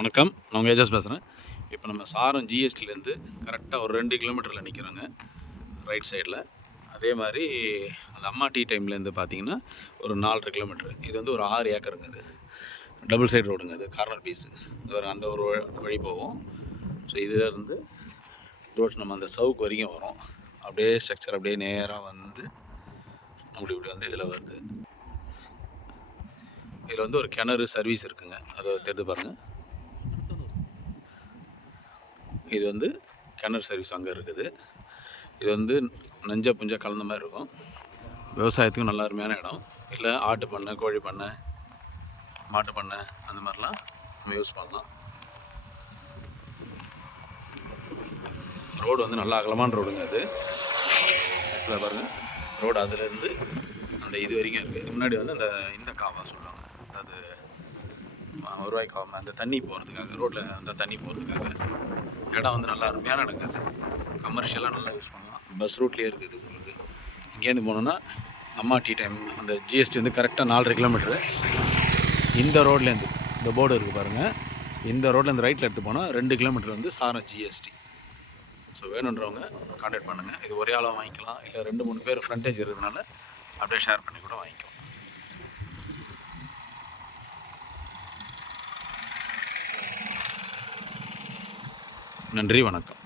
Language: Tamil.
வணக்கம், நான் உங்கள் ஏஜஸ் பேசுகிறேன். இப்போ நம்ம சாரம் ஜிஎஸ்டிலேருந்து கரெக்டாக ஒரு 2 கிலோமீட்டரில் நிற்கிறோங்க, ரைட் சைடில். அதே மாதிரி அந்த அம்மா டீ டைம்லேருந்து பார்த்தீங்கன்னா ஒரு 4.5 கிலோமீட்ரு. இது வந்து ஒரு 6 ஏக்கருங்க. இது டபுள் சைடு ரோடுங்க, அது கார்னர் பீஸு. அந்த ஒரு வழி போவோம். ஸோ இதிலேருந்து ரோட் நம்ம அந்த சவுக்கு வரைக்கும் வரும். அப்படியே ஸ்ட்ரக்சர் அப்படியே நேராக வந்து நம்மளுக்கு இப்படி வந்து இதில் வருது. இதில் வந்து ஒரு கிணறு சர்வீஸ் இருக்குங்க, அதை தெரிந்து பாருங்கள். இது வந்து கிணறு சர்வீஸ் அங்கே இருக்குது. இது வந்து நஞ்ச புஞ்ச கலந்த மாதிரி இருக்கும். விவசாயத்துக்கும் நல்ல அருமையான இடம். இல்லை ஆட்டு பண்ணை, கோழி பண்ணை, மாட்டு பண்ணை அந்த மாதிரிலாம் நம்ம யூஸ் பண்ணலாம். ரோடு வந்து நல்லா அகலமான ரோடுங்க. அது ஆக்சுவலாக பாருங்கள், ரோடு அதுலேருந்து அந்த இது வரைக்கும் இருக்குது. இது முன்னாடி வந்து இந்த காவா சொல்லுவாங்க, அதாவது வருவாய் காவா, அந்த தண்ணி போகிறதுக்காக, ரோட்டில் அந்த தண்ணி போகிறதுக்காக இடம் வந்து நல்லா அருமையான இடங்க. அது கமர்ஷியலாக நல்லா யூஸ் பண்ணலாம். பஸ் ரூட்லேயே இருக்குது உங்களுக்கு. இங்கேருந்து போனோன்னா அம்மா டீ டைம் அந்த ஜிஎஸ்டி வந்து கரெக்டாக 4.5 கிலோமீட்ரு. இந்த ரோட்லேருந்து இந்த போர்டு இருக்குது பாருங்கள், இந்த ரோட்லேருந்து ரைட்டில் எடுத்து போனால் 2 கிலோமீட்டர் வந்து சாரம் ஜிஎஸ்டி. ஸோ வேணுன்றவங்க கான்டாக்ட் பண்ணுங்கள். இது ஒரே ஆளாக வாங்கிக்கலாம், இல்லை 2-3 பேர் ஃப்ரண்டேஜ் இருக்கிறதுனால அப்படியே ஷேர் பண்ணி கூட வாங்கிக்கலாம். நன்றி, வணக்கம்.